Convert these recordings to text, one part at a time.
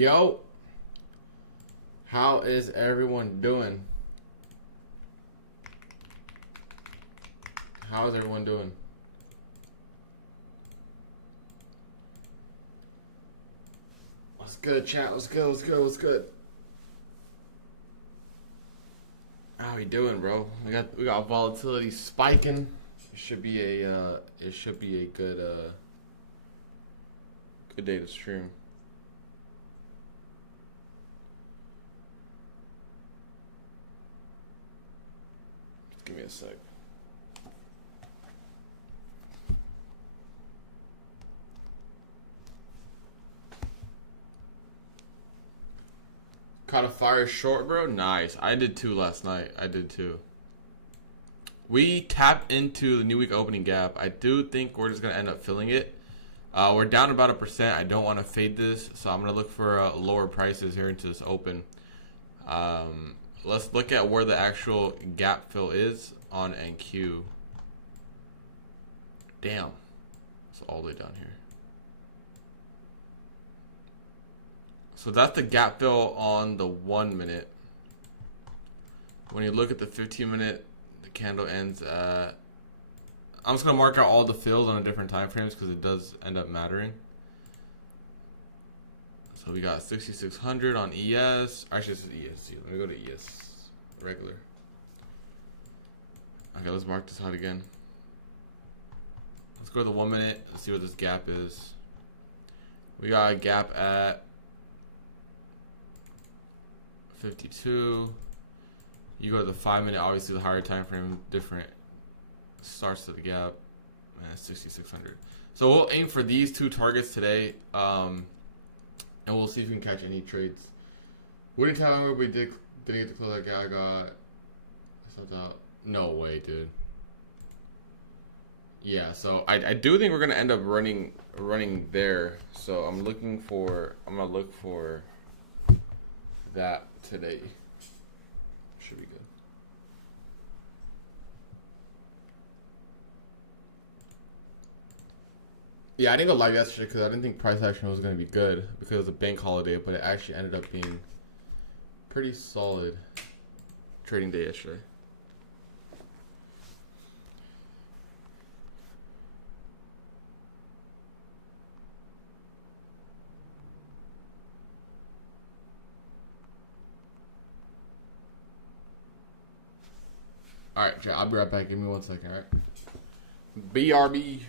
Yo, how is everyone doing? How is everyone doing? What's good, chat? What's good? What's good? What's good? How you doing, bro? We got volatility spiking. It should be a good day to stream. Give me a sec. Caught a fire short, bro. Nice. I did too last night. I did too. We tapped into the new week opening gap. I do think we're just gonna end up filling it. We're down about 1%. I don't want to fade this, so I'm gonna look for lower prices here into this open. Let's look at where the actual gap fill is on NQ. Damn, it's all the way down here. So that's the gap fill on the 1 minute. When you look at the 15-minute, the candle ends at. I'm just gonna mark out all the fills on the different time frames because it does end up mattering. So we got 6600 on ES. Actually, this is ESC. Let me go to ES regular. Okay, let's mark this out again. Let's go to the 1 minute. Let's see what this gap is. We got a gap at 52. You go to the 5 minute. Obviously, the higher time frame, different starts to the gap. Man, 6600. So we'll aim for these two targets today. And we'll see if we can catch any trades. What did you tell me we did get to close that guy? I got something out. No way, dude. Yeah, so I do think we're gonna end up running there. So I'm gonna look for that today. Should be good. Yeah, I didn't go live yesterday because I didn't think price action was going to be good because it was a bank holiday, but it actually ended up being pretty solid trading day yesterday. All right, I'll be right back. Give me 1 second, all right? BRB.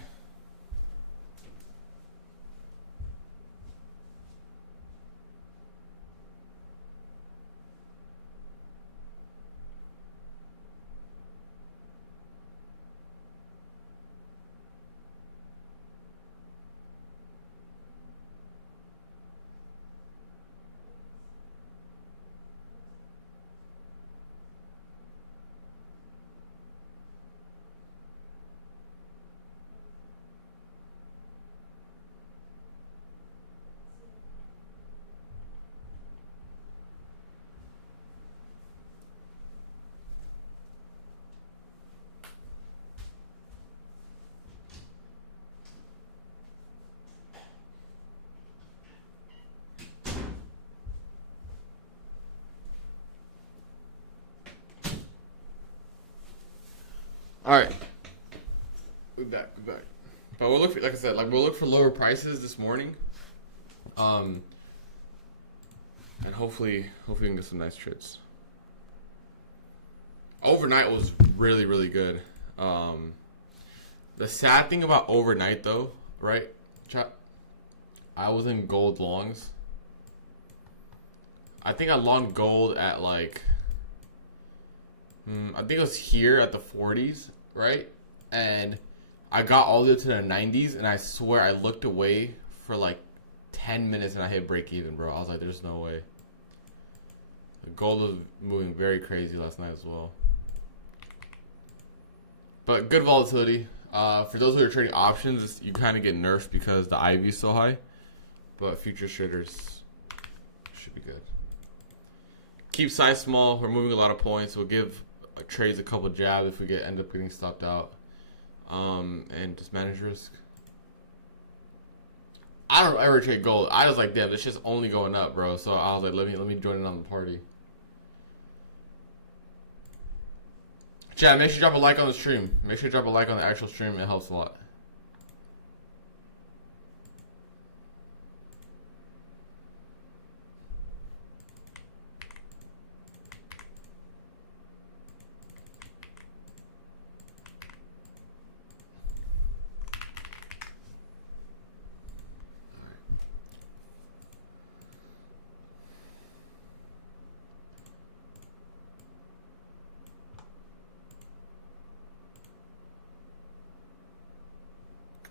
All right, we're back. But we'll look for, like I said, we'll look for lower prices this morning, and hopefully we can get some nice trades. Overnight was really, really good. The sad thing about overnight, though, right, chat? I was in gold longs. I think I long gold at I think it was here at the 40s, right? And I got all the way to the 90s, and I swear I looked away for 10 minutes and I hit break even, bro. I was like, there's no way. The gold was moving very crazy last night as well. But good volatility. For those who are trading options, you kind of get nerfed because the IV is so high. But future traders should be good. Keep size small. We're moving a lot of points. We'll give trades a couple jabs if we end up getting stopped out. And just manage risk. I I don't ever trade gold. I was like, damn, this shit's only going up, bro. So I was like, let me join in on the party. Chat, make sure you drop a like on the stream. Make sure you drop a like on the actual stream. It helps a lot.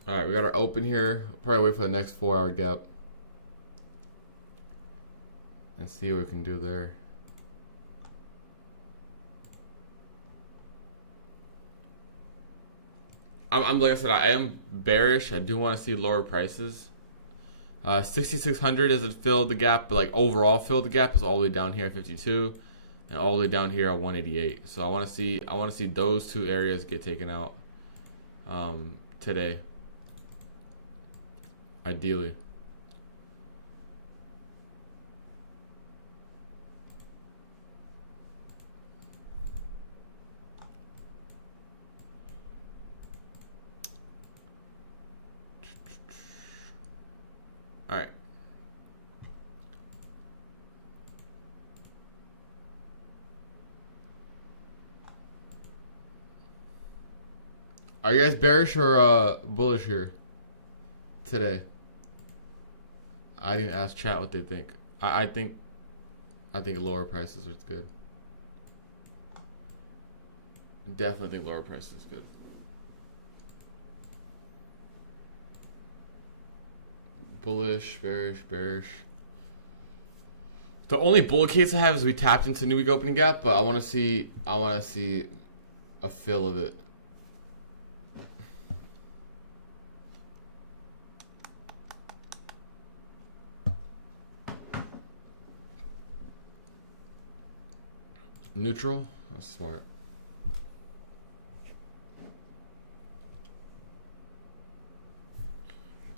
Alright, we got our open here. Probably wait for the next 4-hour gap. And see what we can do there. I'm like I said, I am bearish. I do want to see lower prices. 6,600 isn't filled the gap, but like overall filled the gap is all the way down here at 52, and all the way down here at 188. So I want to see those two areas get taken out today. Ideally. All right. Are you guys bearish or bullish here today? I didn't ask chat what they think. I think lower prices is good. Definitely think lower prices is good. Bullish, bearish, bearish. The only bull case I have is we tapped into new week opening gap, but I want to see a fill of it. Neutral? That's smart.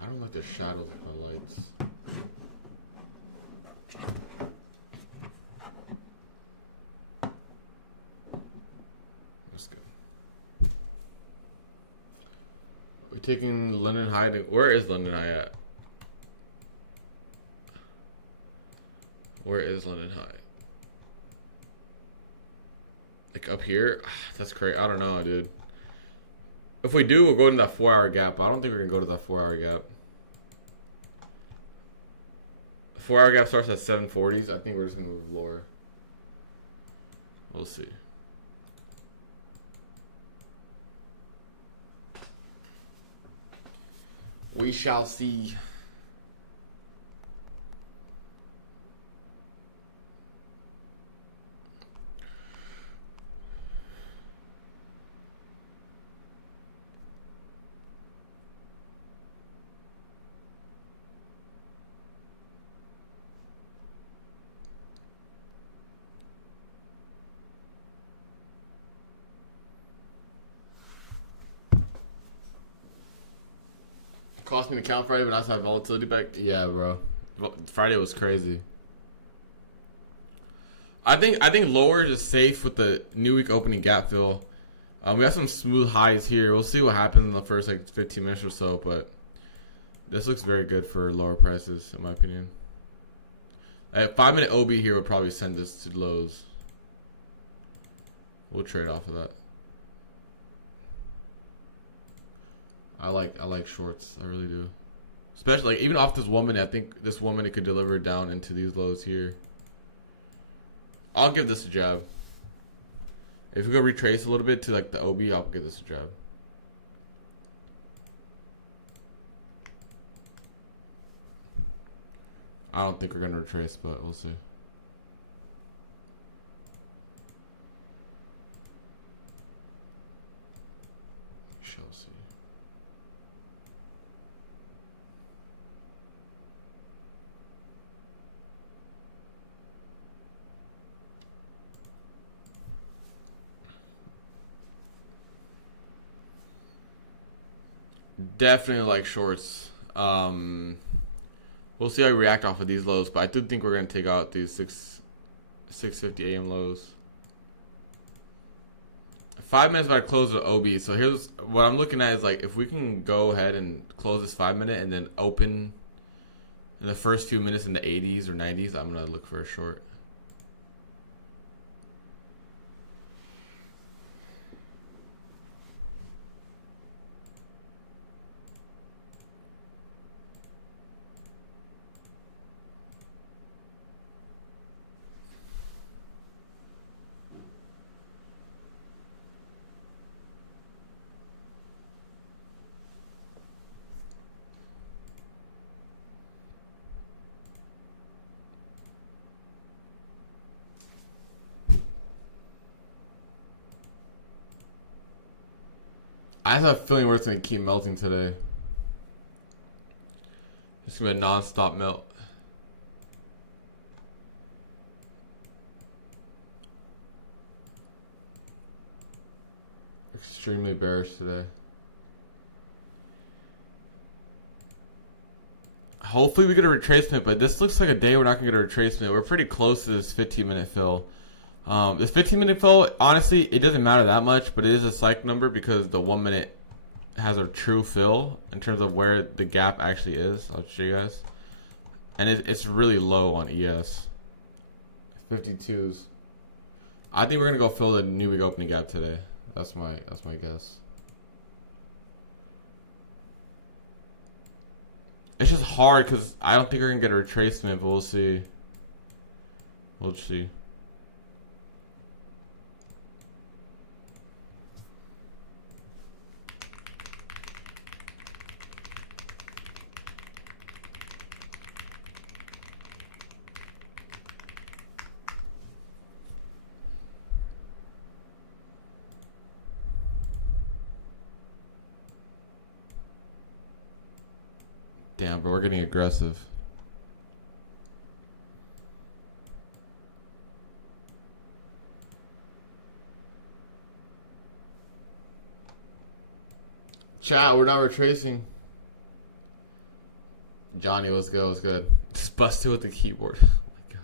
I don't like the shadows of my lights. That's good. We're taking London High. Where is London High at? Where is London High? Like up here? That's crazy. I don't know, dude. If we do, we'll go into that 4-hour gap. I don't think we're going to go to that 4-hour gap. The 4-hour gap starts at 740s. I think we're just going to move lower. We'll see. We shall see. Cost me to count Friday, but I saw volatility back. Yeah, bro. Friday was crazy. I think lower is safe with the new week opening gap fill. We have some smooth highs here. We'll see what happens in the first like 15 minutes or so, but this looks very good for lower prices, in my opinion. A 5-minute OB here would probably send us to lows. We'll trade off of that. I like shorts. I really do. Especially like even off this 1 minute. I think this 1 minute could deliver down into these lows here. I'll give this a jab. If we go retrace a little bit to like the OB, I'll give this a jab. I don't think we're gonna retrace, but we'll see. Shall see. Definitely like shorts. We'll see how we react off of these lows, but I do think we're gonna take out these 6:50 a.m. lows. 5 minutes by close of OB. So here's what I'm looking at is like if we can go ahead and close this 5 minute and then open in the first few minutes in the 80s or 90s, I'm gonna look for a short. I have a feeling we're just gonna keep melting today. It's gonna be a non-stop melt. Extremely bearish today. Hopefully we get a retracement, but this looks like a day we're not gonna get a retracement. We're pretty close to this 15-minute fill. This 15-minute fill, honestly, it doesn't matter that much, but it is a psych number because the 1 minute has a true fill in terms of where the gap actually is. I'll show you guys. And it's really low on ES. 52s. I think we're gonna go fill the new week opening gap today. That's my guess. It's just hard because I don't think we're gonna get a retracement, but we'll see. We'll see. Damn, but we're getting aggressive. Chat, we're not retracing. Johnny, let's go, let's good. Just busted with the keyboard. Oh my god.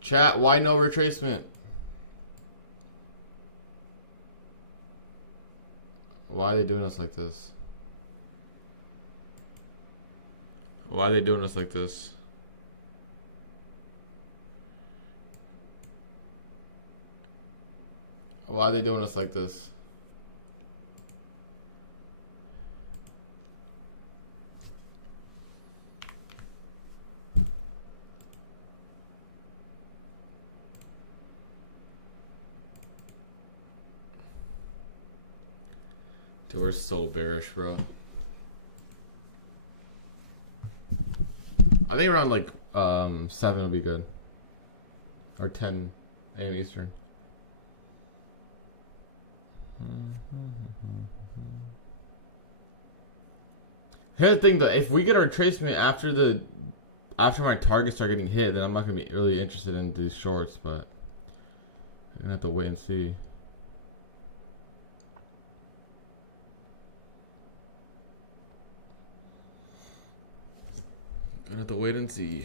Chat, why no retracement? Why are they doing us like this? Why are they doing us like this? Why are they doing us like this? Dude, we're so bearish, bro. I think around like 7 will be good. Or 10 a.m. Eastern. Here's the thing though, if we get our retracement after my targets start getting hit, then I'm not gonna be really interested in these shorts, but I'm gonna have to wait and see. Gonna have to wait and see.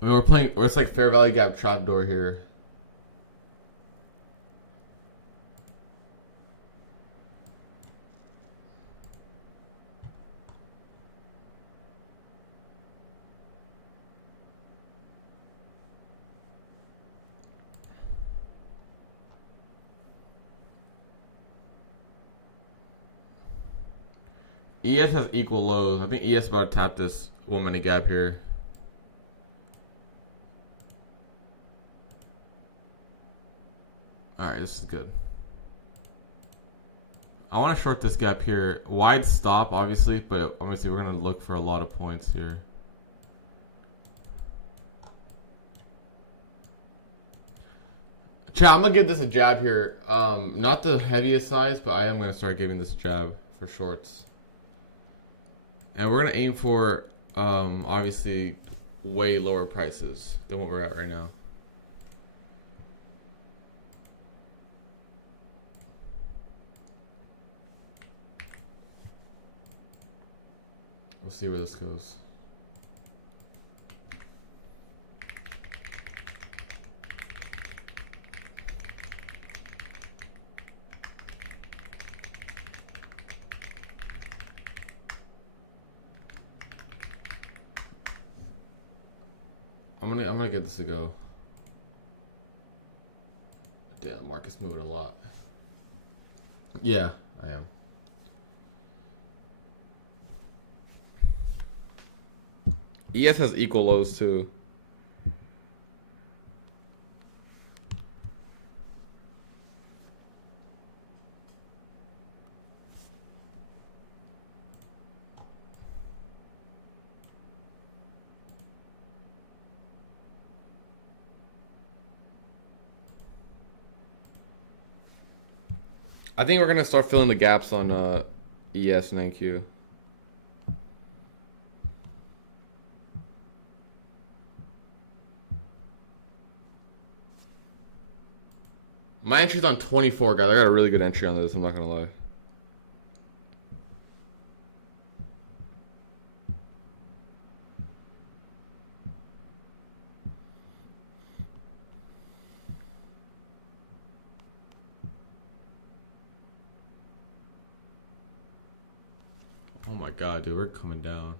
I mean, it's like fair value gap trapdoor here. ES has equal lows. I think ES is about to tap this 1 minute gap here. Alright, this is good. I want to short this gap here. Wide stop, obviously, but obviously we're going to look for a lot of points here. Chat, I'm gonna give this a jab here. Not the heaviest size, but I am gonna start giving this a jab for shorts. And we're gonna aim for obviously way lower prices than what we're at right now. We'll see where this goes. I'm gonna get this to go. Damn, market's moving a lot. Yeah, I am. ES has equal lows too. I think we're gonna start filling the gaps on ES and NQ. My entry's on 24, guys. I got a really good entry on this, I'm not gonna lie. Oh my god, dude, we're coming down.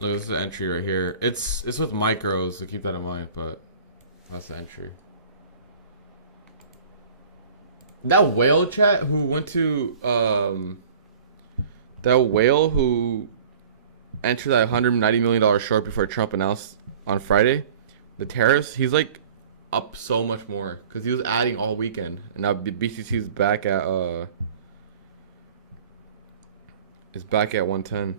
Look, this is the entry right here. It's with micros, so keep that in mind, but that's the entry. That whale chat who went to that whale who entered that $190 million short before Trump announced on Friday, the tariffs, he's like up so much more because he was adding all weekend, and now BCC is back at is back at 110.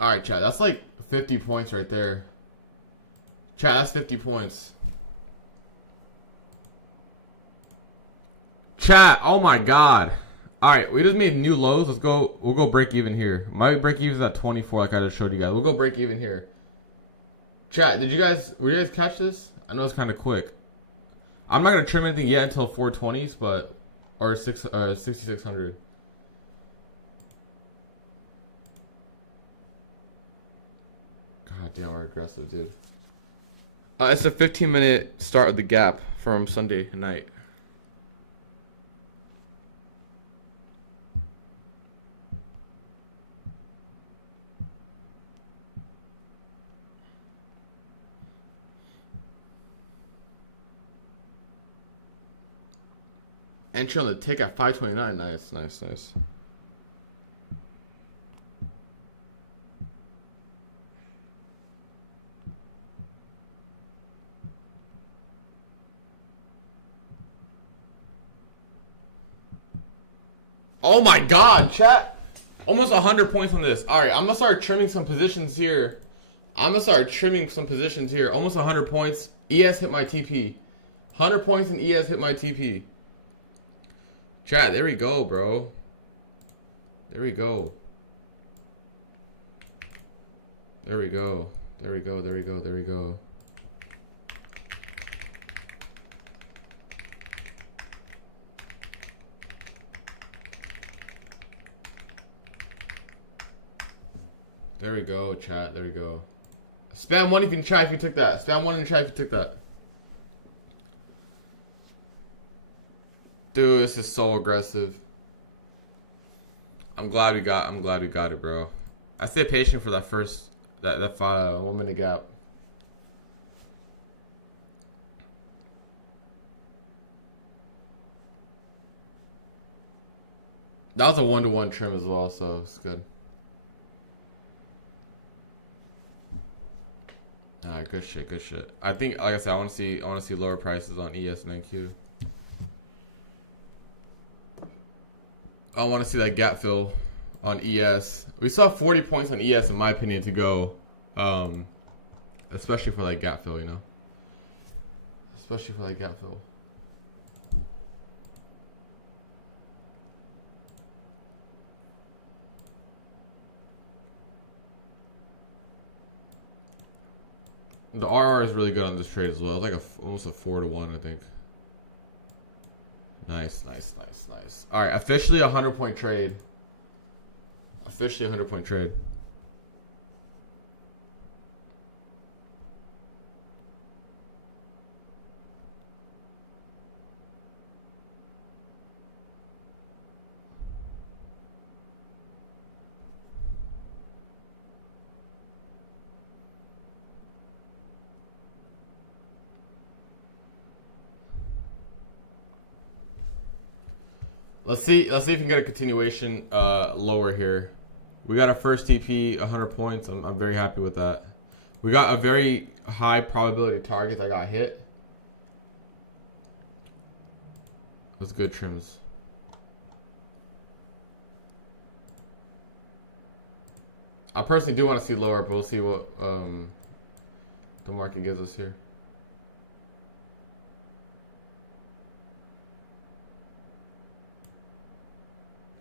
All right, chat. That's like 50 points right there. Chat, that's 50 points. Chat, oh my god. Alright, we just made new lows. Let's go. We'll go break even here. My break even is at 24 like I just showed you guys. We'll go break even here. Chat, were you guys catch this? I know it's kind of quick. I'm not going to trim anything yet until 420s, but, or 6600. God damn, we're aggressive, dude. It's a 15-minute start of the gap from Sunday night. Entry on the tick at 529. Nice, nice, nice. Oh my god, chat. Almost 100 points on this. Alright, I'm gonna start trimming some positions here. Almost 100 points. ES hit my TP. 100 points and ES hit my TP. Chat, there we go, bro. There we go. There we go. There we go. There we go. There we go. There we go, chat. There we go. Spam one if you try if you took that. Spam one in the chat if you took that. Dude, this is so aggressive. I'm glad we got it, bro. I stayed patient for that first that 1 minute gap. That was a 1-to-1 trim as well, so it's good. Alright, good shit, good shit. I think, like I said, I want to see lower prices on ES and NQ. I want to see that gap fill on ES. We saw 40 points on ES, in my opinion, to go, especially for that gap fill, you know, especially for that gap fill. The RR is really good on this trade as well. It's like almost a 4-to-1, I think. Nice, nice, nice, nice. All right, officially a 100-point trade. Officially a 100-point trade. Let's see if we can get a continuation lower here. We got our first TP, 100 points. I'm very happy with that. We got a very high probability target that got hit. That's good trims. I personally do want to see lower, but we'll see what the market gives us here.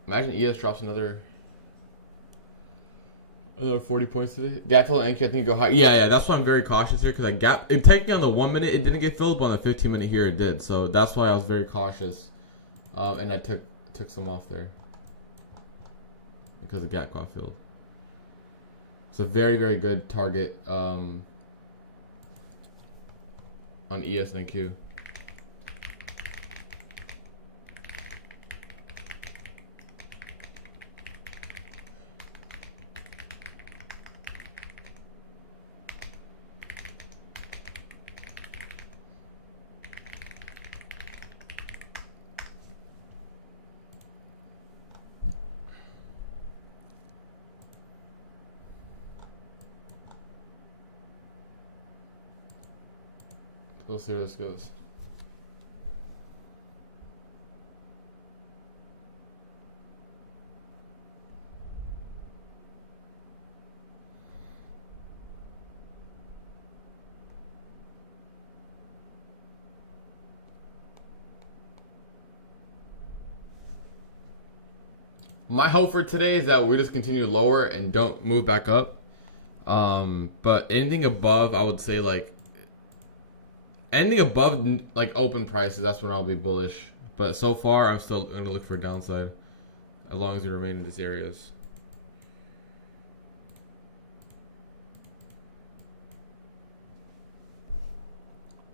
Imagine ES drops another 40 points today. Gap fill and NQ, I think go high. Yeah, that's why I'm very cautious here, because technically on the 1 minute it didn't get filled, but on the 15 minute here it did. So that's why I was very cautious, and I took some off there because the gap got filled. It's a very, very good target on ES and NQ. We'll see where this goes. My hope for today is that we just continue lower and don't move back up. But anything above, I would say anything above open prices, that's when I'll be bullish. But so far, I'm still going to look for a downside as long as we remain in these areas.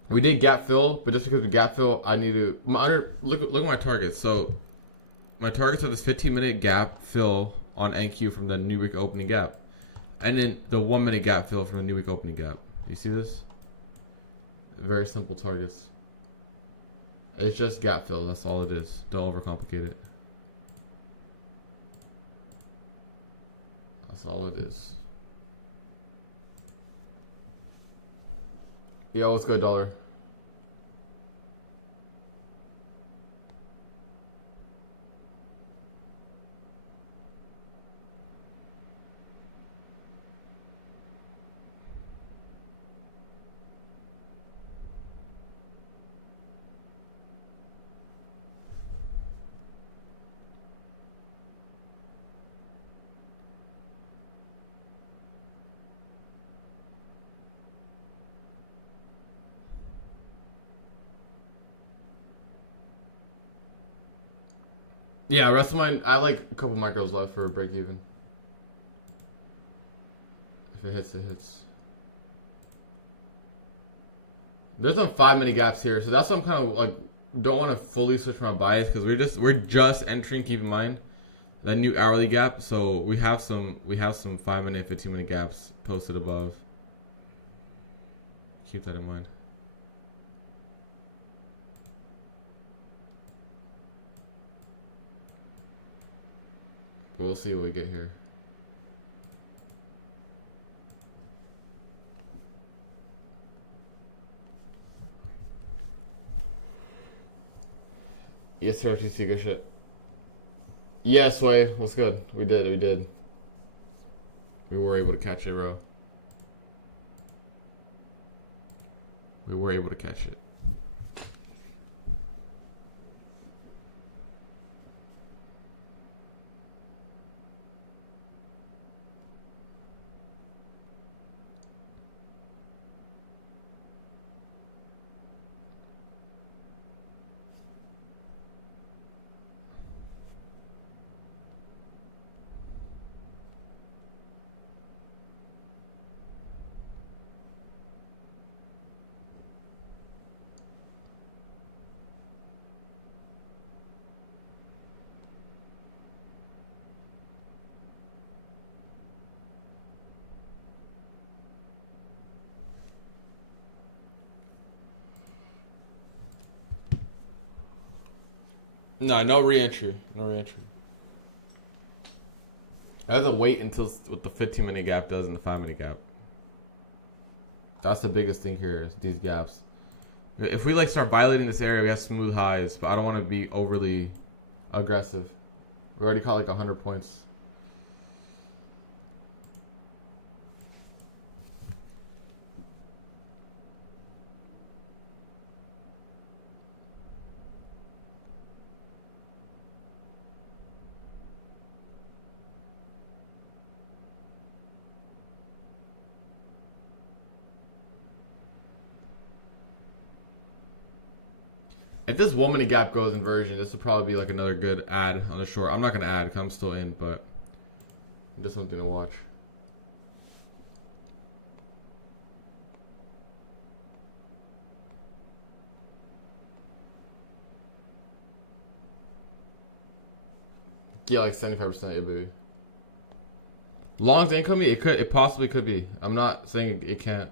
We did gap fill, but just because we gap fill, I need to look at my targets. So my targets are this 15-minute gap fill on NQ from the new week opening gap, and then the 1 minute gap fill from the new week opening gap. You see this? Very simple targets. It's just gap fill. That's all it is. Don't overcomplicate it. That's all it is. Yo, what's good, dollar? Yeah, rest of mine, I like a couple micros left for a break even. If it hits, it hits. There's some 5-minute gaps here, so that's what I'm kind of don't want to fully switch my bias, because we're just entering. Keep in mind that new hourly gap, so we have some 5-minute, 15-minute gaps posted above. Keep that in mind. We'll see what we get here. Yes, CFTC, good shit. Yes, Way, what's good? We did. We were able to catch it, bro. We were able to catch it. No re-entry. No re-entry. I have to wait until what the 15-minute gap does and the 5-minute gap. That's the biggest thing here, is these gaps. If we like start violating this area, we have smooth highs, but I don't want to be overly aggressive. We already caught like 100 points. If this 1 minute gap goes inversion, this would probably be like another good add on the short. I'm not going to add because I'm still in, but just something to watch. Yeah, like 75%, yeah, baby. Long's income, it possibly could be. I'm not saying it can't.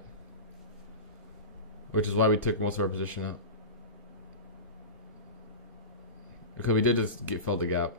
Which is why we took most of our position out. Because we did just fill the gap.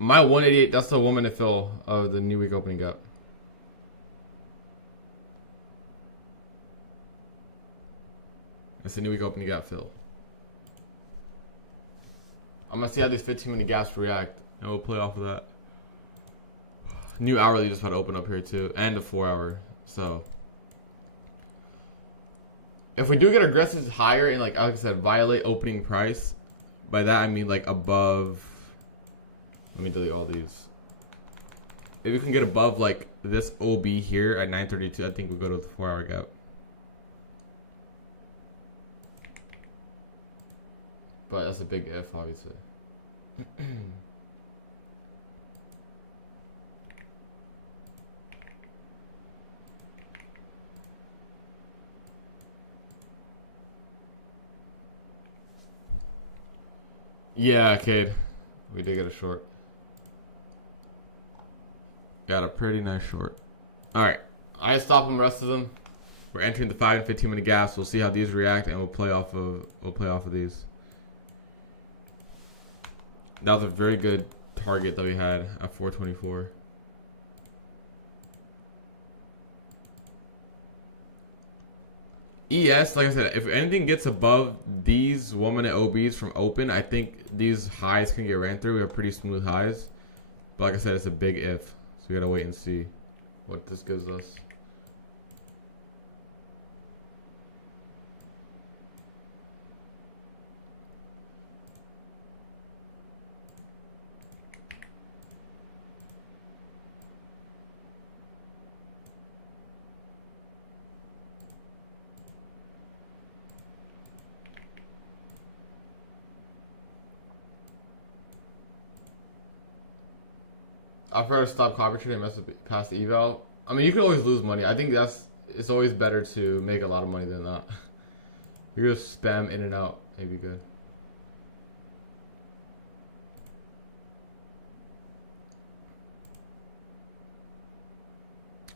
My 188, that's the 1 minute fill of the new week opening gap. It's the new week opening gap fill. I'm going to see how these 15-minute gaps react, and we'll play off of that. New hourly just about to open up here too, and the 4 hour. So if we do get aggressive higher and like I said, violate opening price, by that I mean like above. Let me delete all these. If we can get above like this OB here at 932, I think we'll go to the 4 hour gap. But that's a big if, obviously. Yeah, kid. We did get a short. Got a pretty nice short. Alright. I stop them, the rest of them. We're entering the 5 and 15-minute gaps. We'll see how these react, and we'll play off of these. That was a very good target that we had at 424. ES, like I said, if anything gets above these 1 minute OBs from open, I think these highs can get ran through. We have pretty smooth highs. But like I said, it's a big if. So we gotta wait and see what this gives us. I've heard stop copy trading and mess with past the eval. I mean, you can always lose money. I think it's always better to make a lot of money than not. You just spam in and out, maybe good.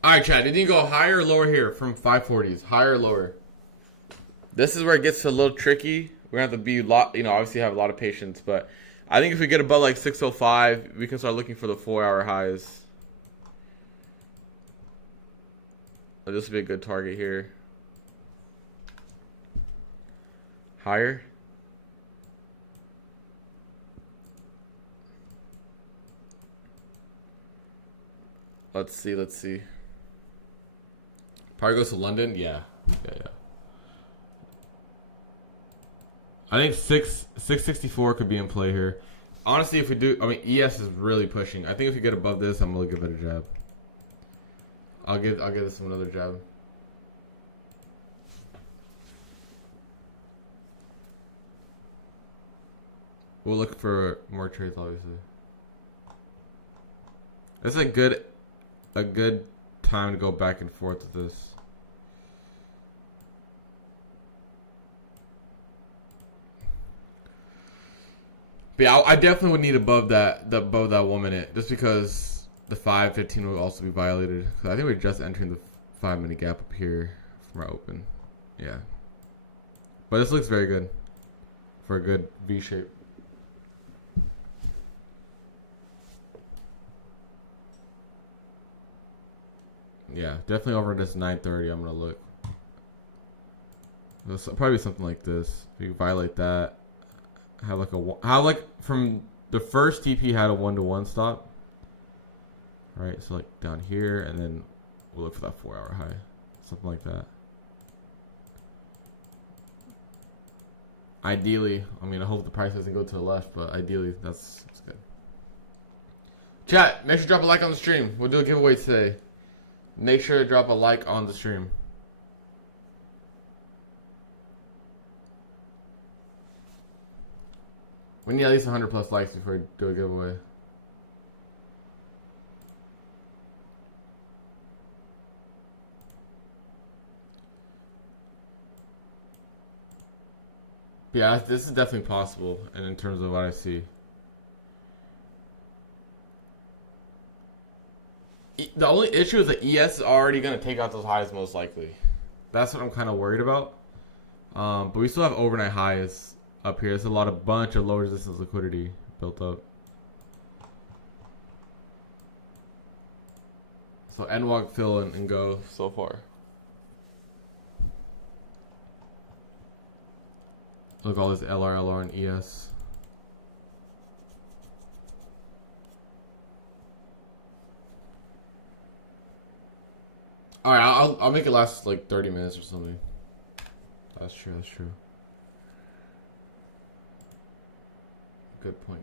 All right, Chad. Did you go higher or lower here from 540s? Higher or lower? This is where it gets a little tricky. We're gonna have to be obviously have a lot of patience, but I think if we get above like 605, we can start looking for the 4-hour highs. So this would be a good target here. Higher. Let's see. Probably goes to London. Yeah. I think 664 could be in play here. Honestly, if we do, I mean, ES is really pushing. I think if we get above this, I'm gonna give it a jab. I'll give this another jab. We'll look for more trades, obviously. It's a good time to go back and forth with this. But yeah, I definitely would need above that 1 minute, just because the 515 will also be violated. Cause I think we're just entering the 5 minute gap up here from our open. Yeah, but this looks very good for a good V shape. Yeah, definitely over this 930. I'm gonna look. It'll probably be something like this. If you violate that. How like from the first TP had a 1-to-1 stop, right? So like down here, and then we'll look for that 4-hour high, something like that. Ideally, I mean, I hope the price doesn't go to the left, but ideally, that's good. Chat, make sure to drop a like on the stream. We'll do a giveaway today. Make sure to drop a like on the stream. We need at least 100 plus likes before we do a giveaway. But yeah, this is definitely possible, and in terms of what I see. The only issue is that ES is already going to take out those highs most likely. That's what I'm kind of worried about. But we still have overnight highs up here. There's a bunch of low resistance liquidity built up. So NWAG, fill, and go so far. Look, all this LR, and ES. All right, I'll make it last like 30 minutes or something. That's true. Good point.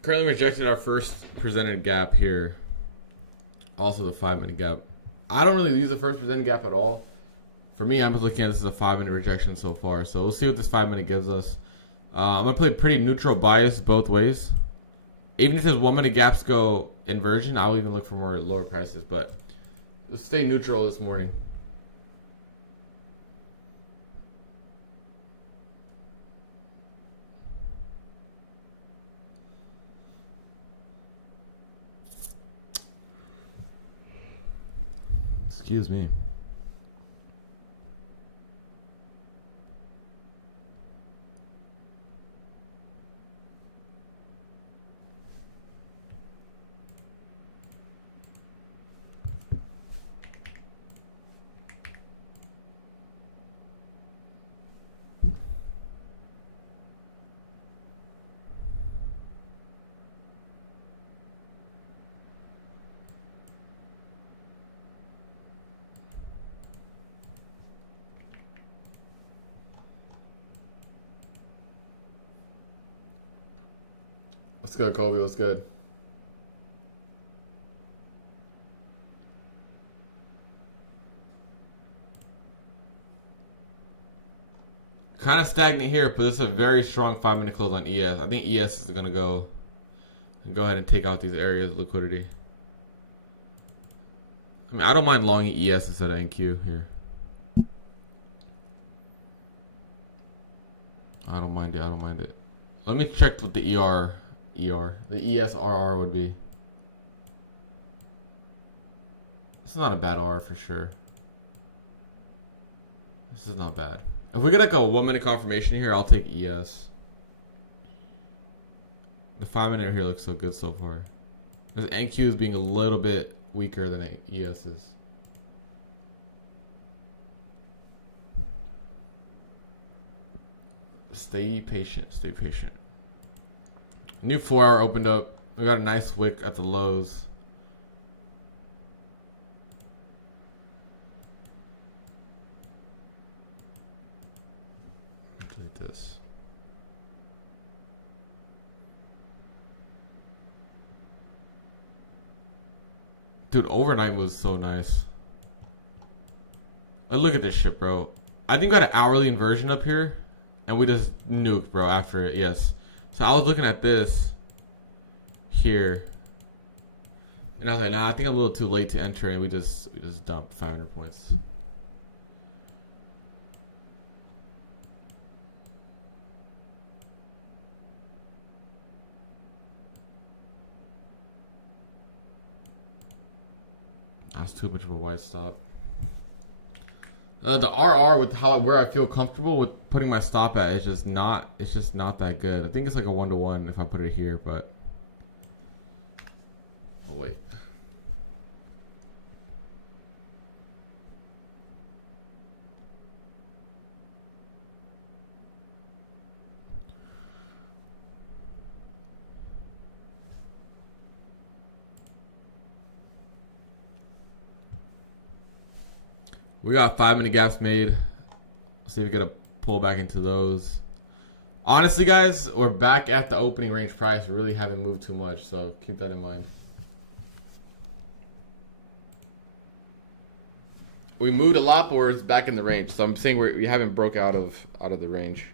Currently rejected our first presented gap here. Also the 5 minute gap. I don't really use the first presented gap at all. For me, I'm just looking at this as a 5 minute rejection so far. So we'll see what this 5 minute gives us. I'm going to play pretty neutral bias both ways. Even if those 1 minute gaps go inversion, I'll even look for more lower prices. But let's stay neutral this morning. Excuse me. What's good, Kobe? What's good? kind of stagnant here, but this is a very strong 5-minute close on ES. I think ES is gonna go ahead and take out these areas of liquidity. I mean, I don't mind longing ES instead of NQ here. I don't mind it. I don't mind it. Let me check what the the ESRR would be. It's not a bad R for sure. This is not bad. If we get like a 1-minute confirmation here, I'll take ES. The 5-minute here looks so good so far. This NQ is being a little bit weaker than ES is. Stay patient. Stay patient. New 4-hour opened up. We got a nice wick at the lows. Like this. Dude, overnight was so nice. Look at this shit, bro. I think we got an hourly inversion up here. And we just nuked, bro, after it. Yes. So I was looking at this here. And I was like, nah, I think I'm a little too late to enter. And we just dumped 500 points. That's too much of a wide stop. The RR with where I feel comfortable with putting my stop at is just not that good. I think it's like a 1-to-1 if I put it here, but oh wait. We got 5-minute gaps made. Let's see if we get a pull back into those. Honestly, guys, we're back at the opening range price. We really haven't moved too much, so keep that in mind. We moved a lot, but we're back in the range. So I'm saying we haven't broke out of the range.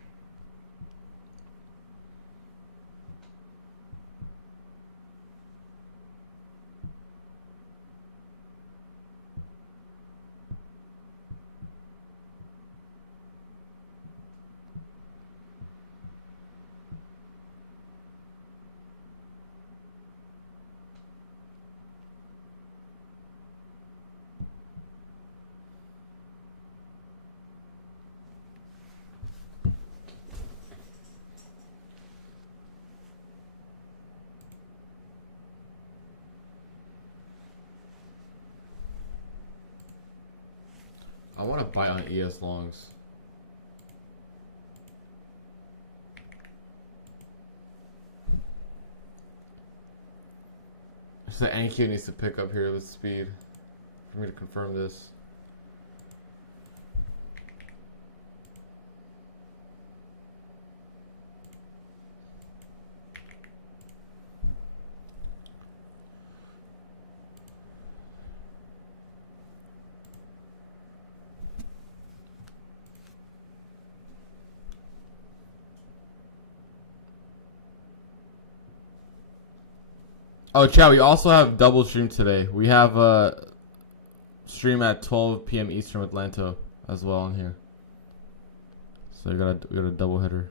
I want to buy on ES longs. So the NQ needs to pick up here with speed for me to confirm this. Oh, Chad, we also have double stream today. We have a stream at 12 p.m. Eastern with Lanto as well on here. So we got a double header.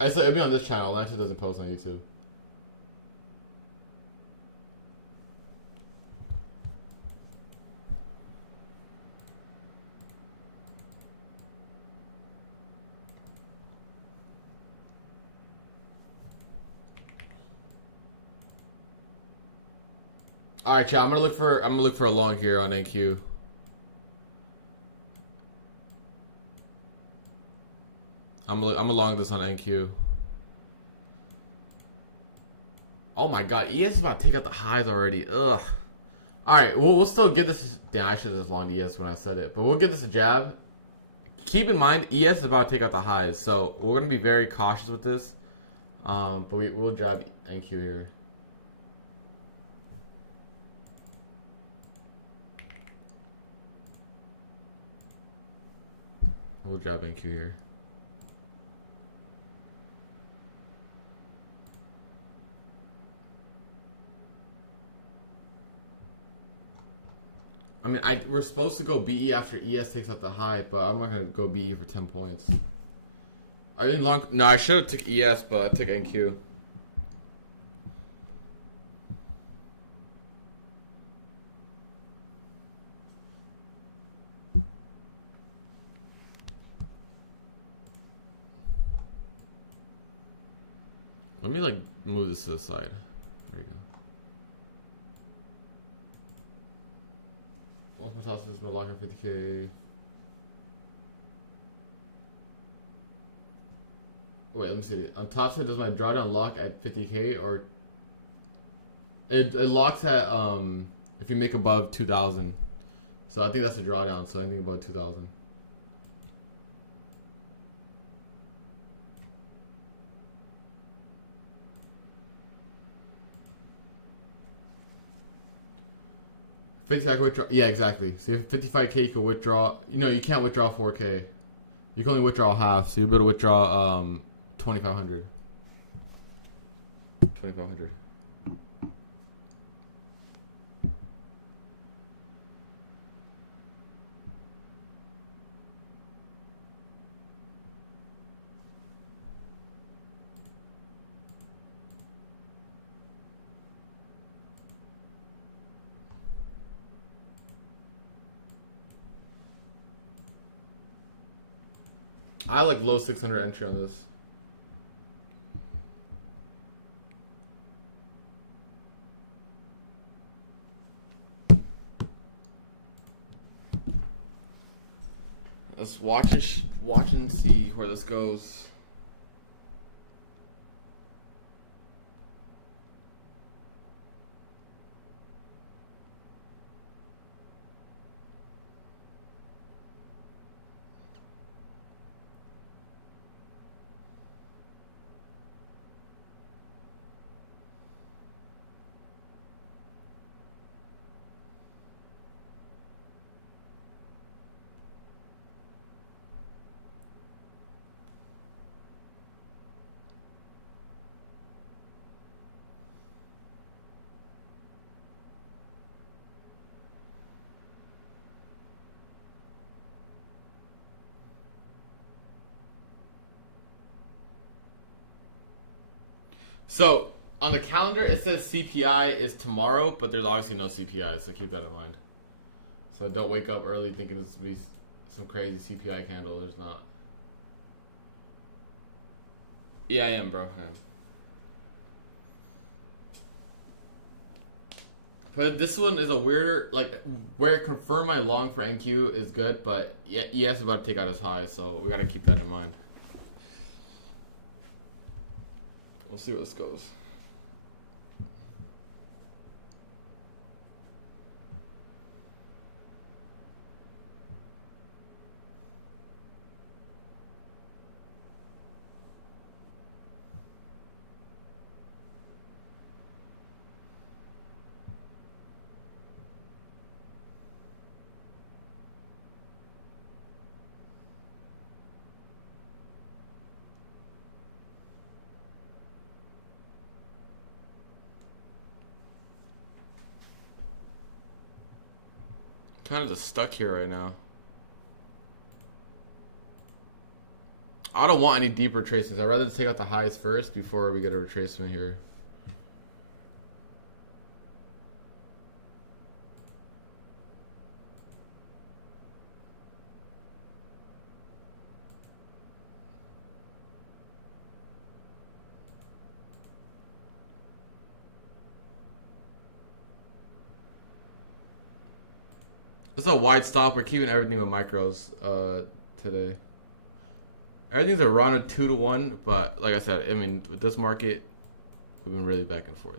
I said it'll be on this channel. Lanto doesn't post on YouTube. All right, Chad. I'm gonna look for a long here on NQ. I'm along this on NQ. Oh my god, ES is about to take out the highs already. Ugh. Alright, we'll still give this. Damn, I should have just longed ES when I said it. But we'll give this a jab. Keep in mind, ES is about to take out the highs. So we're going to be very cautious with this. But we'll jab NQ here. We'll jab NQ here. I mean, we're supposed to go BE after ES takes out the high, but I'm not gonna go BE for 10 points. I didn't long. No, I should have took ES, but I took NQ. Let me like move this to the side. There you go. Once my toss is my lock at 50k. Wait, let me see. On top side, does my drawdown lock at 50k or it locks at if you make above 2,000. So I think that's a drawdown. So anything above 2,000. Withdraw. Yeah, exactly. So you have 55k, you can withdraw. You know, you can't withdraw 4k. You can only withdraw half. So you'll be able to withdraw 2,500. 2,500. I like low 600 entry on this. Let's watch and see where this goes. So, on the calendar, it says CPI is tomorrow, but there's obviously no CPI, so keep that in mind. So don't wake up early thinking this will be some crazy CPI candle. There's not. Yeah, I am, bro. But this one is a weirder, like, where it confirmed my long for NQ is good, but ES is about to take out his high, so we gotta keep that in mind. We'll see where this goes. Kind of just stuck here right now. I don't want any deep retracements. I'd rather just take out the highs first before we get a retracement here. It's a wide stop. We're keeping everything with micros today. Everything's around a 2 to 1, but like I said, I mean, with this market, We've been really back and forth.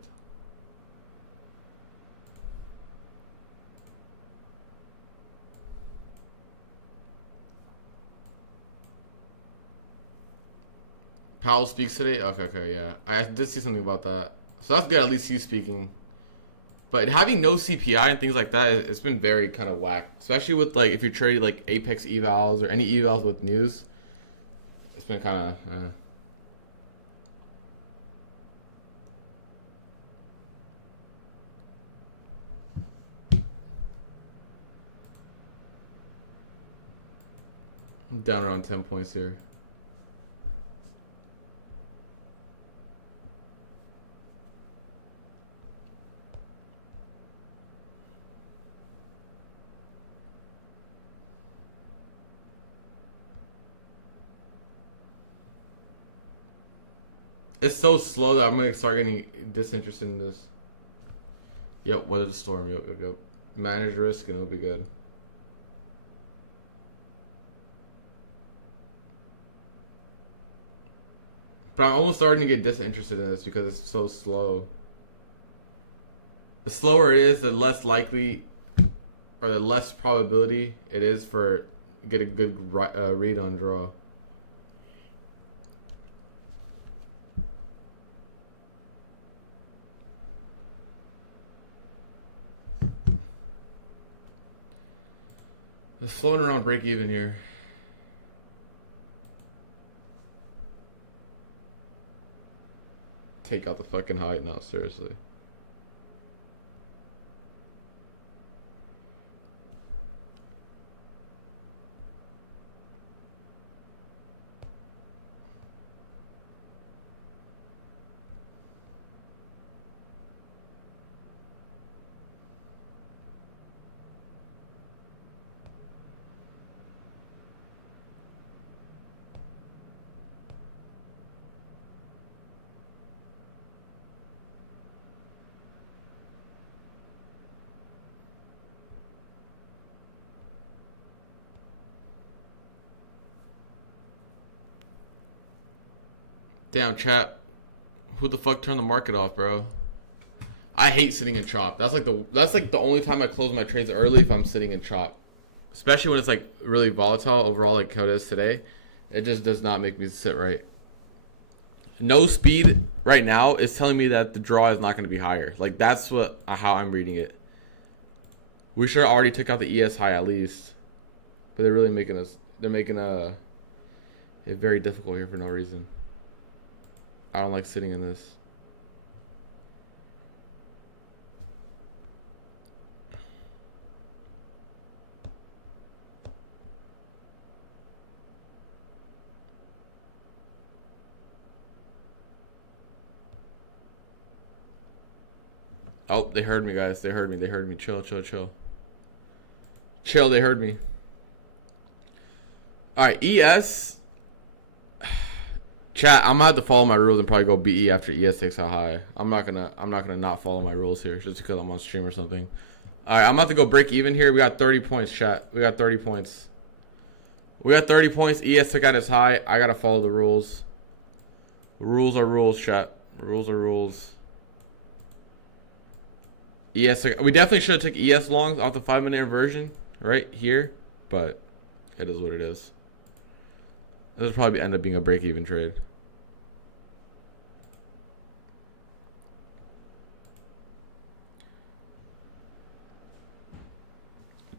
Powell speaks today? Okay, yeah. I did see something about that. So that's good, at least he's speaking. But having no CPI and things like that, it's been very kind of whack. Especially with, like, if you're trading, like, Apex evals or any evals with news. It's been kind of... I'm down around 10 points here. It's so slow that I'm gonna start getting disinterested in this. Yep, weather the storm. Yep. Manage risk and it'll be good. But I'm almost starting to get disinterested in this because it's so slow. The slower it is, the less likely or the less probability it is for get a good read on draw. Just floating around break even here. Take out the fucking height now, seriously. Damn, chat. Who the fuck turned the market off, bro? I hate sitting in chop. That's like the only time I close my trades early if I'm sitting in chop. Especially when it's like really volatile overall, like how it is today. It just does not make me sit right. No speed right now is telling me that the draw is not going to be higher. Like that's how I'm reading it. We sure already took out the ES high at least, but they're really making us. They're making it very difficult here for no reason. I don't like sitting in this. Oh, they heard me, guys. They heard me. They heard me. Chill. Chill, they heard me. Alright, ES. Chat, I'm gonna have to follow my rules and probably go BE after ES takes out high. I'm not gonna not follow my rules here just because I'm on stream or something. Alright, I'm about to go break even here. We got 30 points, chat. We got 30 points. We got 30 points. ES took out his high. I gotta follow the rules. Rules are rules, chat. Rules are rules. ES, we definitely should have took ES longs off the 5-minute inversion right here, but it is what it is. This will probably end up being a break-even trade.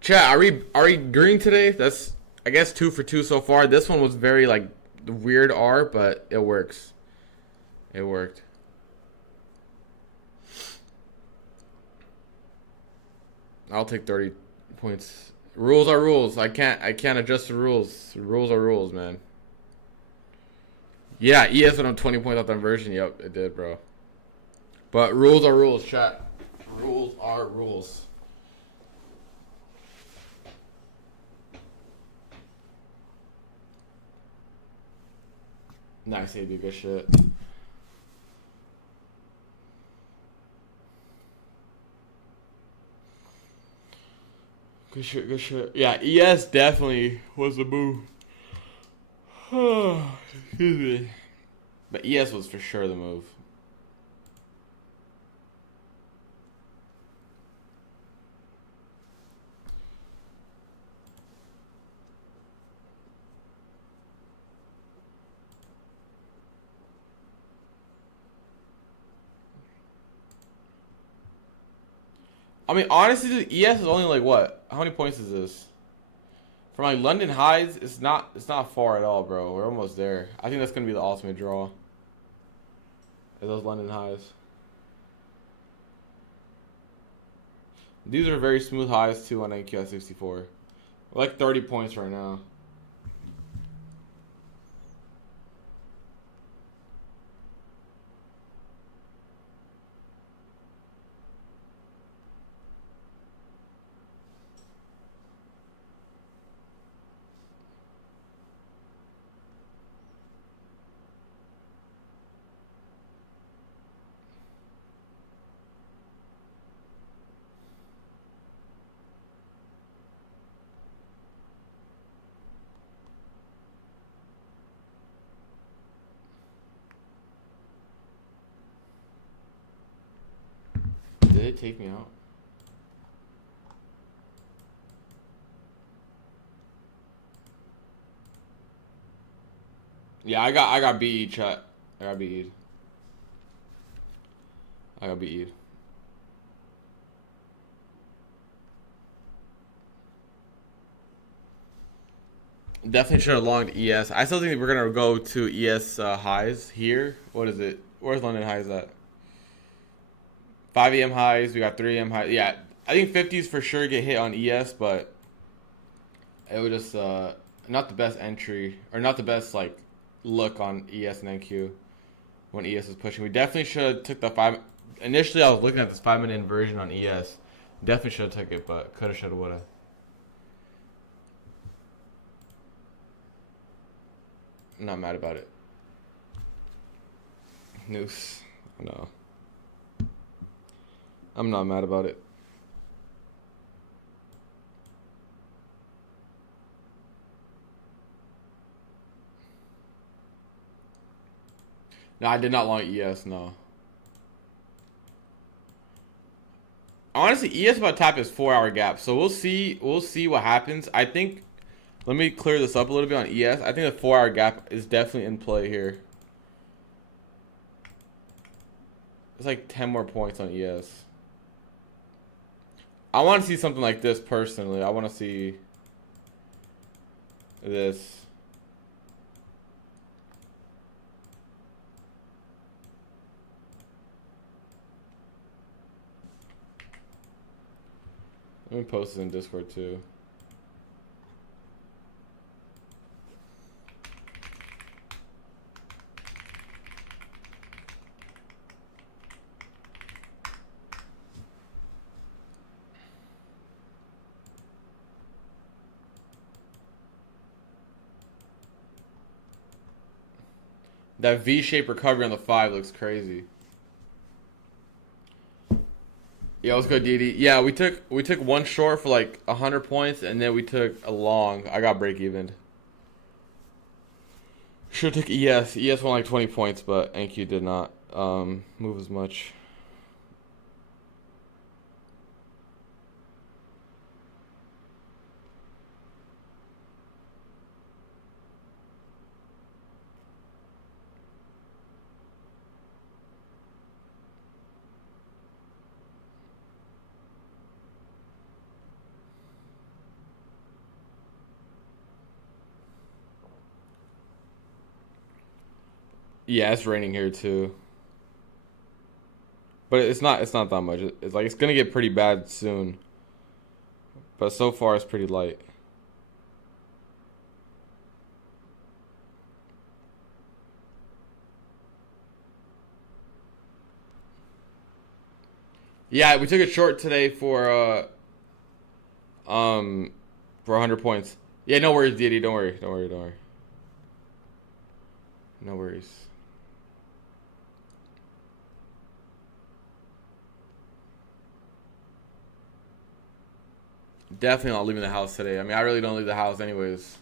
Chat, are we green today? That's, I guess, 2 for 2 so far. This one was very like weird R, but it works. It worked. I'll take 30 points. Rules are rules. I can't adjust the rules. Rules are rules, man. Yeah, ES went on 20 points off the inversion. Yep, it did, bro. But rules are rules, chat. Rules are rules. Nice, AB, good shit. Good shit, good shit. Yeah, ES definitely was the move. Excuse me. But ES was for sure the move. I mean, honestly, the ES is only like what? How many points is this? From like London highs, it's not far at all, bro. We're almost there. I think that's gonna be the ultimate draw. Are those London highs? These are very smooth highs too on NQ at 64. We're like 30 points right now. Did they take me out? Yeah, I got BE chat. I got BE'd. I got BE'd. Definitely should have longed ES. I still think we're gonna go to ES highs here. What is it? Where's London highs at? 5 AM highs. We got 3 AM highs. Yeah, I think 50s for sure get hit on ES, but it was just not the best entry or not the best like look on ES and NQ when ES was pushing. We definitely should have took the 5. Initially, I was looking at this 5-minute inversion on ES. Definitely should have took it, but coulda, shoulda, woulda. I'm not mad about it. Noose. No. I'm not mad about it. No, I did not long ES, no. Honestly, ES about to tap his 4-hour gap. So we'll see what happens. I think let me clear this up a little bit on ES. I think the 4-hour gap is definitely in play here. It's like 10 more points on ES. I want to see something like this personally. I want to see this. Let me post this in Discord too. That V-shaped recovery on the 5 looks crazy. Yeah, let's go, DD. Yeah, we took one short for like 100 points, and then we took a long. I got break even. Should have took ES. ES won like 20 points, but NQ did not move as much. Yeah, it's raining here too. But it's not that much. It's like it's gonna get pretty bad soon. But so far it's pretty light. Yeah, we took a short today for 100 points. Yeah, no worries, DD. Don't worry. No worries. Definitely not leaving the house today. I mean, I really don't leave the house anyways.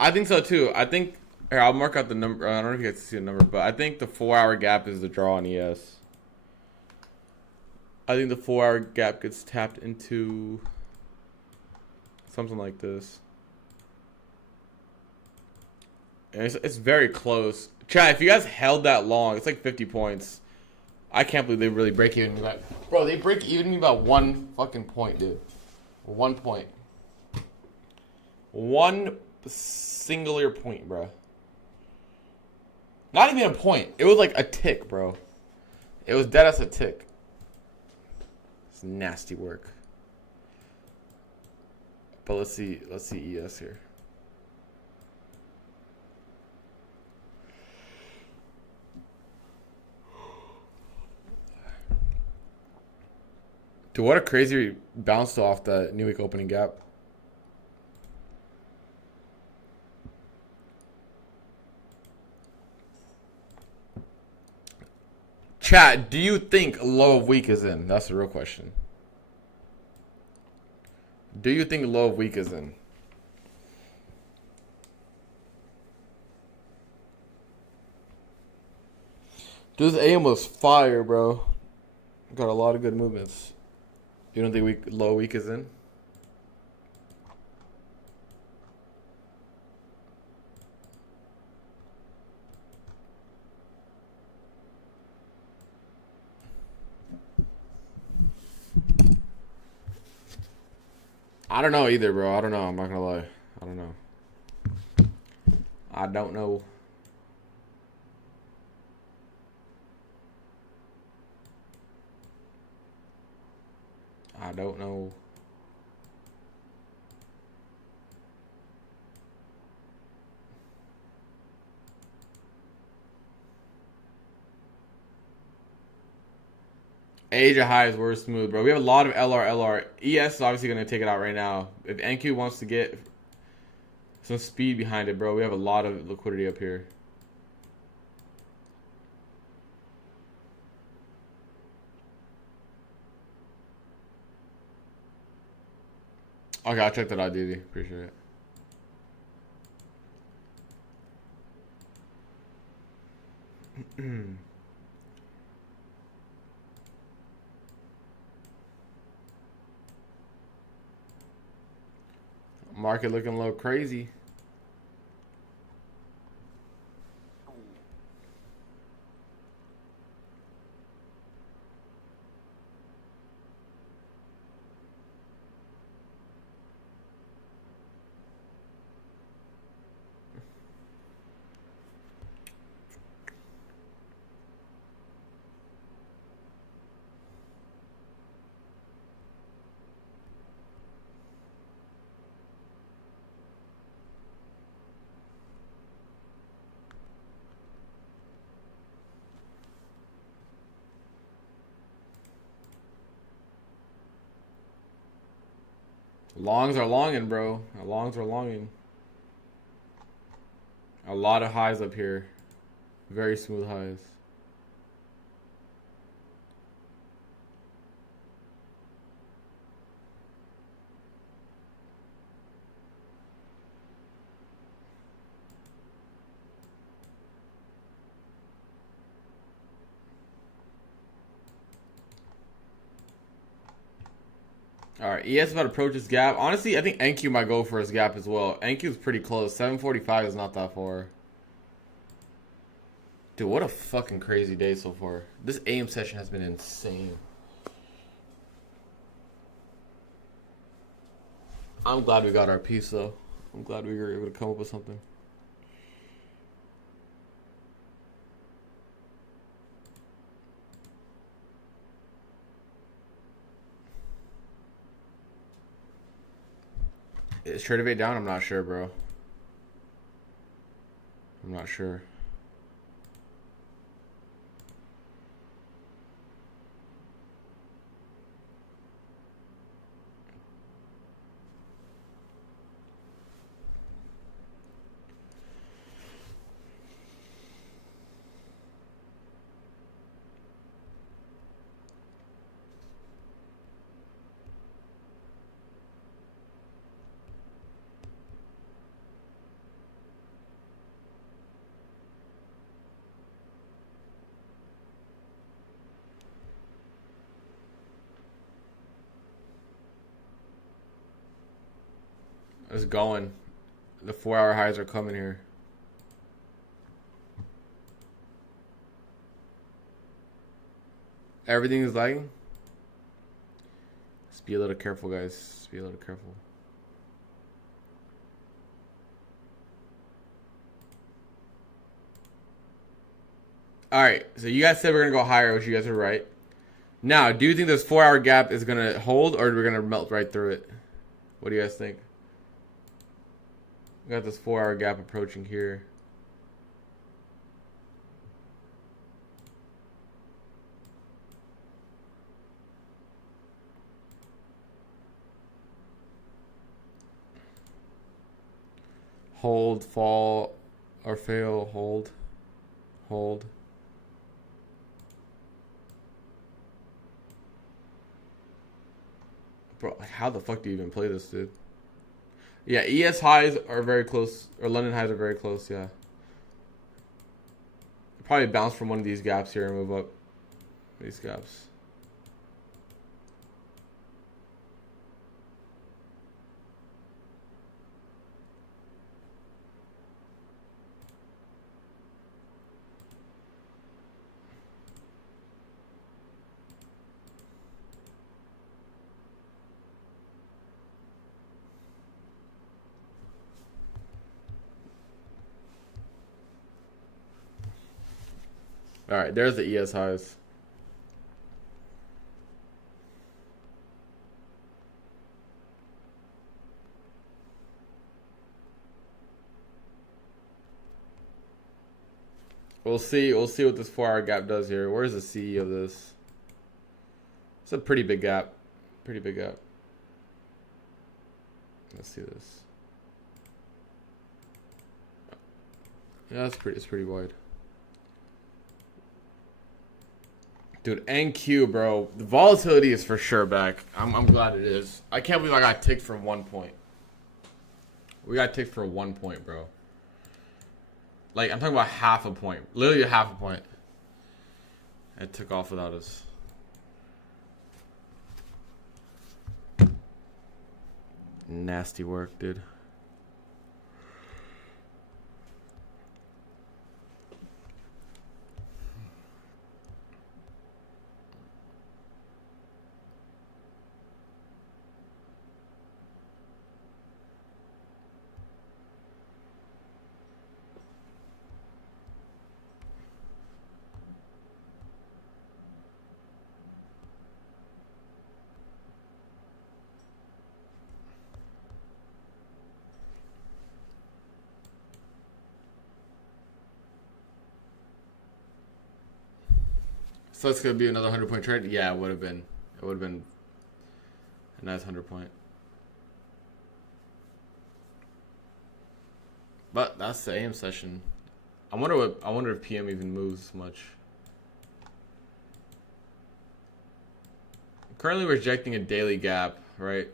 I think so too. I think here I'll mark out the number. I don't know if you guys can see the number, but I think the 4-hour gap is the draw on ES. I think the 4-hour gap gets tapped into something like this. And it's very close. Chat, if you guys held that long, it's like 50 points. I can't believe they really break even me back. Bro, they break even me about 1 fucking point, dude. 1 point. 1 singular point, bro. Not even a point. It was like a tick, bro. It was dead as a tick. It's nasty work. But let's see ES here. Dude, what a crazy bounce off the New Week opening gap. Chat, do you think low of week is in? That's the real question. Do you think low of week is in? Dude, this AM was fire, bro. Got a lot of good movements. You don't think low week is in? I don't know either, bro. I don't know. I'm not gonna lie. I don't know. I don't know. I don't know. Asia highs were smooth, bro. We have a lot of LR. ES is obviously going to take it out right now. If NQ wants to get some speed behind it, bro, we have a lot of liquidity up here. Okay, I'll check that out, Didi. Appreciate it. Market looking a little crazy. Longs are longing, bro. Longs are longing. A lot of highs up here. Very smooth highs. Alright, ES about to approach this gap. Honestly, I think NQ might go for his gap as well. NQ is pretty close. 745 is not that far. Dude, what a fucking crazy day so far. This AM session has been insane. I'm glad we got our piece, though. I'm glad we were able to come up with something. Is Trader Bait down? I'm not sure, bro. I'm not sure. It's going. The 4-hour highs are coming here. Everything is lagging. Just be a little careful, guys. Just be a little careful. All right, so you guys said we're gonna go higher, which you guys are right. Now, do you think this 4-hour gap is gonna hold, or we're gonna melt right through it? What do you guys think? We got this 4-hour gap approaching here. Hold, fall, or fail, hold, hold. Bro, how the fuck do you even play this, dude? Yeah, ES highs are very close, or London highs are very close, yeah. Probably bounce from one of these gaps here and move up these gaps. All right, there's the ES highs. We'll see. We'll see what this 4-hour gap does here. Where's the CE of this? It's a pretty big gap. Pretty big gap. Let's see this. Yeah, it's pretty wide. Dude, NQ, bro. The volatility is for sure back. I'm glad it is. I can't believe I got ticked for 1 point. We got ticked for 1 point, bro. Like, I'm talking about half a point. Literally half a point. It took off without us. Nasty work, dude. So it's gonna be another 100-point trade? Yeah, it would have been. It would have been a nice 100-point. But that's the AM session. I wonder if PM even moves much. I'm currently rejecting a daily gap, right?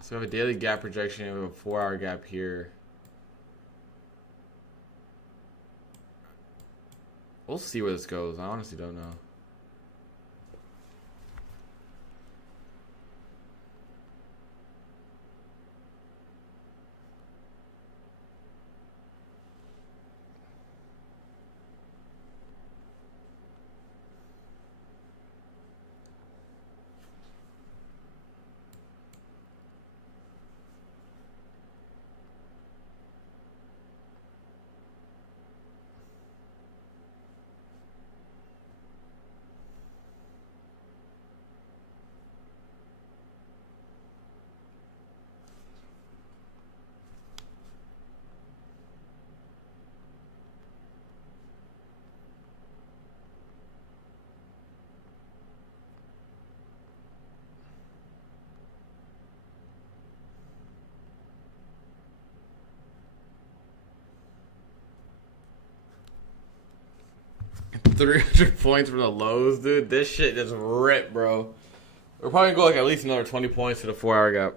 So we have a daily gap rejection. We have a 4-hour gap here. We'll see where this goes. I honestly don't know. $300 points from the lows, dude. This shit just ripped, bro. We're probably gonna go like at least another 20 points to the 4-hour gap.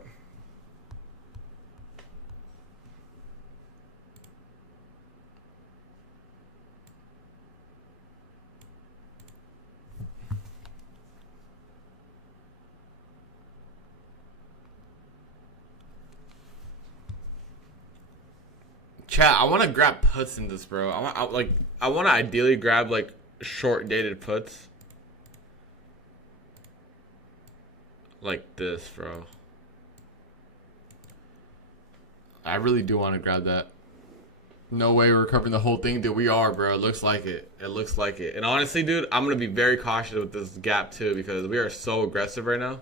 Chat, I want to grab puts in this, bro. I want to ideally grab like short dated puts. Like this, bro. I really do want to grab that. No way we're covering the whole thing, dude. We are, bro. It looks like it. It looks like it. And honestly, dude, I'm going to be very cautious with this gap, too, because we are so aggressive right now.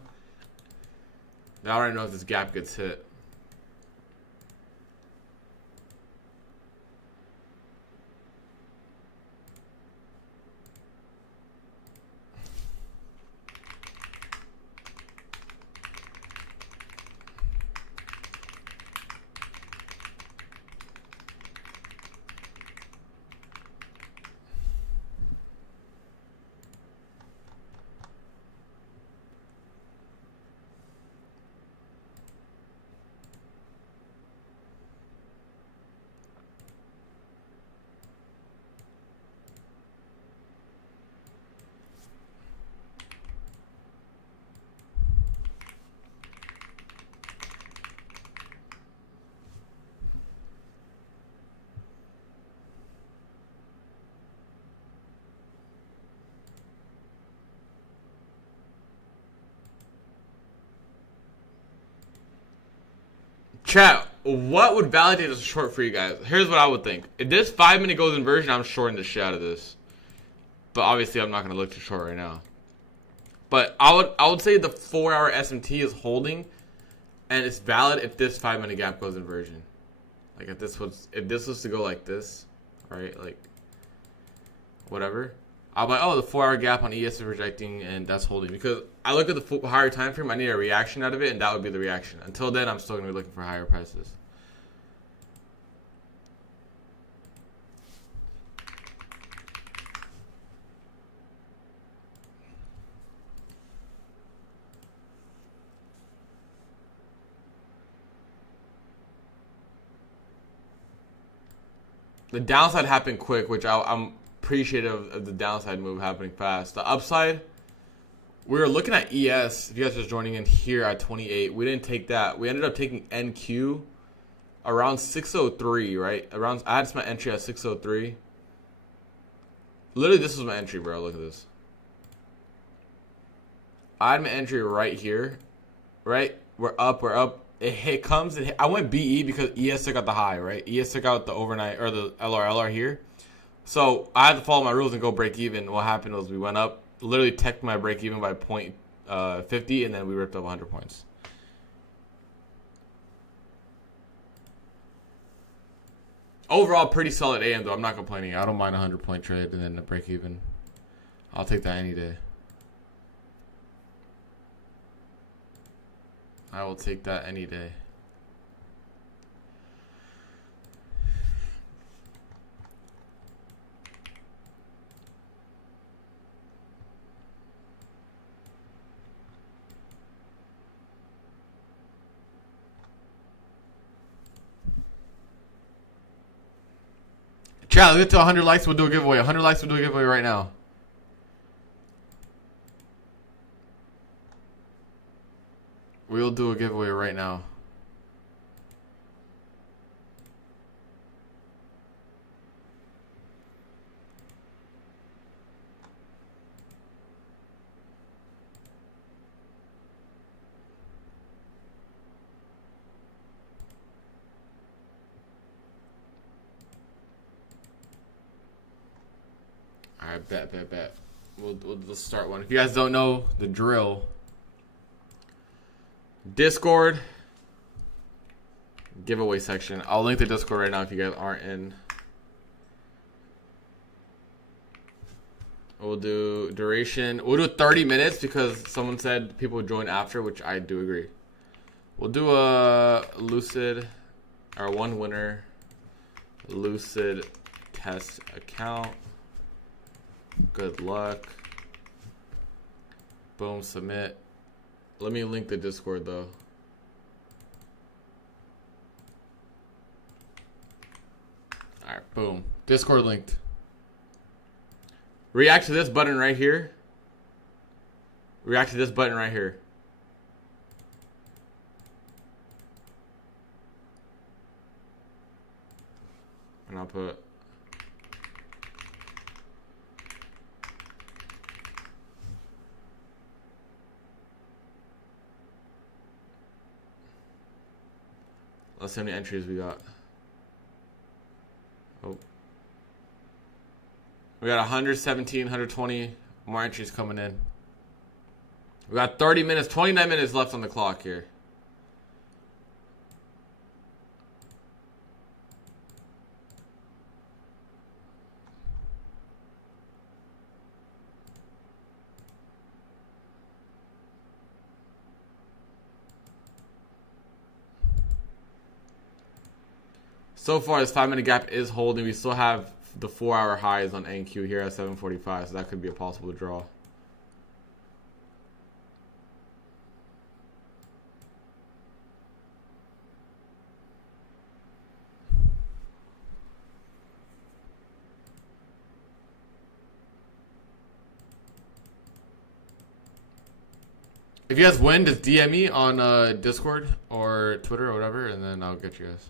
I don't even know if this gap gets hit. Chat, what would validate as a short for you guys? Here's what I would think. If this 5 minute goes inversion, I'm shorting the shit out of this. But obviously, I'm not going to look too short right now. But I would say the 4 hour SMT is holding, and it's valid if this 5 minute gap goes inversion. Like if this was to go like this, right? Like whatever. I'm like, oh, the 4 hour gap on ES is rejecting, and that's holding. Because I look at the higher time frame, I need a reaction out of it, and that would be the reaction. Until then, I'm still going to be looking for higher prices. The downside happened quick, which I'm appreciative of the downside move happening fast. The upside, we were looking at ES. If you guys are just joining in here at 28, we didn't take that. We ended up taking NQ around 603, right? I had my entry at 603. Literally, this was my entry, bro. Look at this. I had my entry right here, right? We're up. I went BE because ES took out the high, right? ES took out the overnight or the LR here. So I had to follow my rules and go break even. What happened was we went up, literally teched my break even by 0.50, and then we ripped up 100 points. Overall, pretty solid AM though. I'm not complaining. I don't mind a 100-point trade and then a break even. I'll take that any day. I will take that any day. Chat, let's get to 100 likes. We'll do a giveaway. 100 likes, we'll do a giveaway right now. We'll do a giveaway right now. Alright, bet. We'll start one. If you guys don't know the drill, Discord giveaway section. I'll link the Discord right now if you guys aren't in. We'll do duration. We'll do 30 minutes because someone said people would join after, which I do agree. We'll do a Lucid, our one winner, Lucid test account. Good luck. Boom, submit. Let me link the Discord though. Alright, boom. Discord linked. React to this button right here. React to this button right here. I'll put. Let's see how many entries we got. Oh. We got 117, 120 more entries coming in. We got 30 minutes, 29 minutes left on the clock here. So far, this 5-minute gap is holding. We still have the 4-hour highs on NQ here at 7:45, so that could be a possible draw. If you guys win, just DM me on Discord or Twitter or whatever, and then I'll get you guys.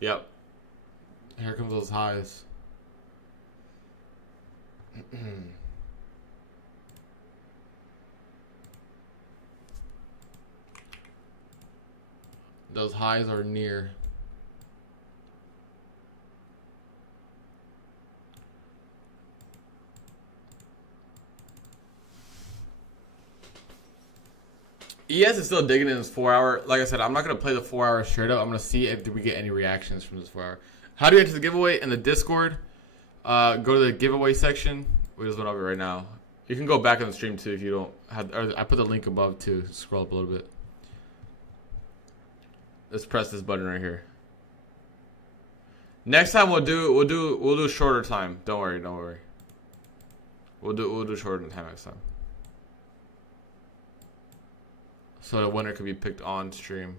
Yep. Here comes those highs. Those highs are near. ES is still digging in this 4-hour. Like I said, I'm not going to play the 4-hour straight up. I'm going to see if we get any reactions from this 4-hour. How do you enter the giveaway? In the Discord, go to the giveaway section. We just went over it right now. You can go back on the stream too if you don't have. Or I put the link above too. Scroll up a little bit. Let's press this button right here. Next time we'll do shorter time. Don't worry. We'll do shorter time next time. So the winner could be picked on stream.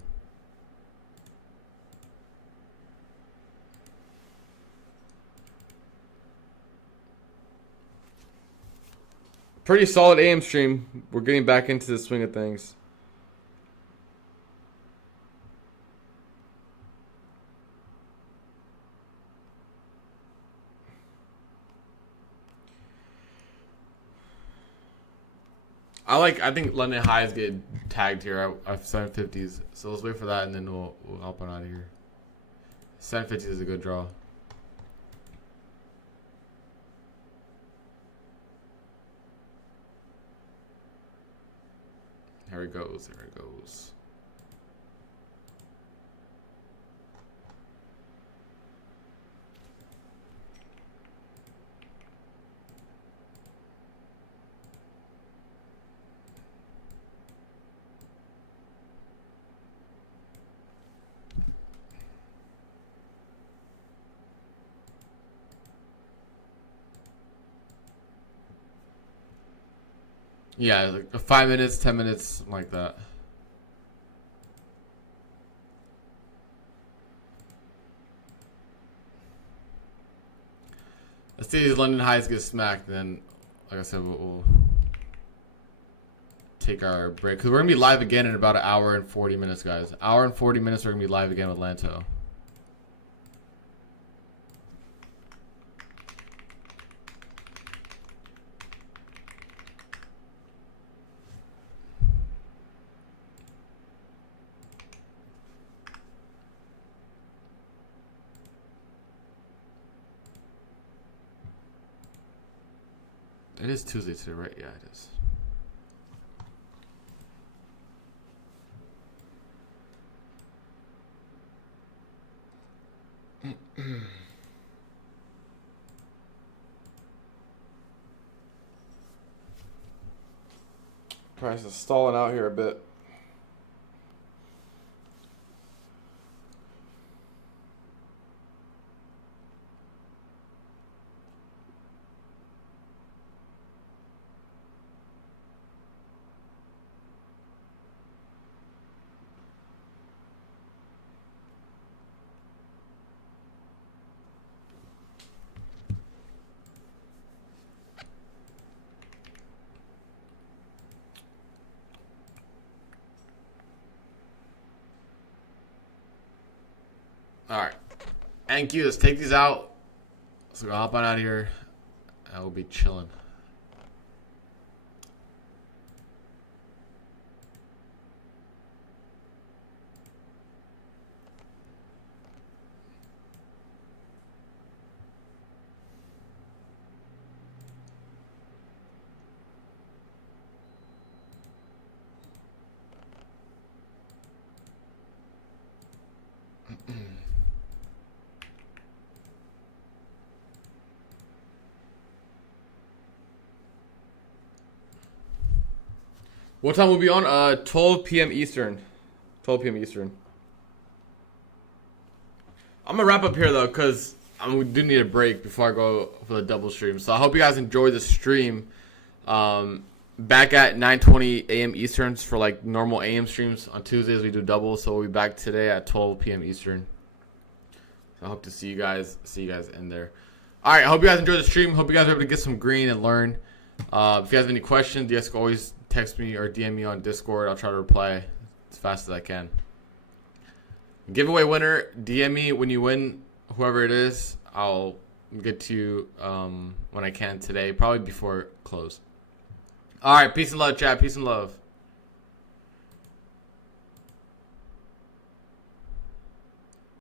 Pretty solid AM stream. We're getting back into the swing of things. I think London highs get tagged here at 750s. So let's wait for that and then we'll hop on out of here. 750s is a good draw. There it goes. There it goes. Yeah, like 5 minutes, 10 minutes, something like that. Let's see these London highs get smacked, then, like I said, we'll take our break. Because we're going to be live again in about an hour and 40 minutes, guys. Hour and 40 minutes, we're going to be live again with Lanto. It is Tuesday today, right? Yeah, it is. Price is stalling out here a bit. Thank you. Let's take these out. So we'll hop on out of here. I will be chilling. What time will be on? 12 p.m. Eastern. 12 p.m. Eastern. I'm gonna wrap up here though, cause we do need a break before I go for the double stream. So I hope you guys enjoyed the stream. Back at 9:20 a.m. Eastern for like normal AM streams. On Tuesdays we do double, so we'll be back today at 12 p.m. Eastern. So I hope to see you guys in there. All right, I hope you guys enjoyed the stream. Hope you guys were able to get some green and learn. If you guys have any questions, you guys can always text me or DM me on Discord. I'll try to reply as fast as I can. Giveaway winner, DM me when you win, whoever it is. I'll get to you when I can today, probably before close. All right, peace and love, chat. Peace and love.